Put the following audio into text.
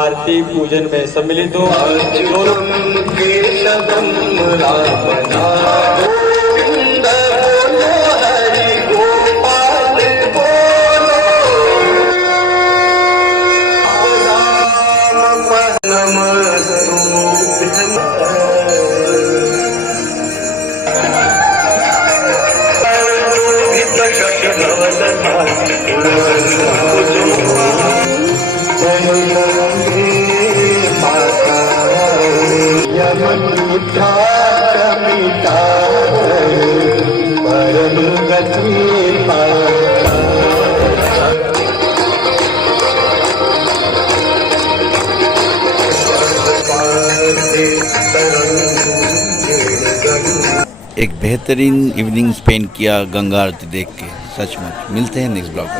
आरती पूजन में सम्मिलित हो। एक बेहतरीन इवनिंग स्पेंड किया गंगा आरती देख के, सचमुच। मिलते हैं नेक्स्ट ब्लॉग में।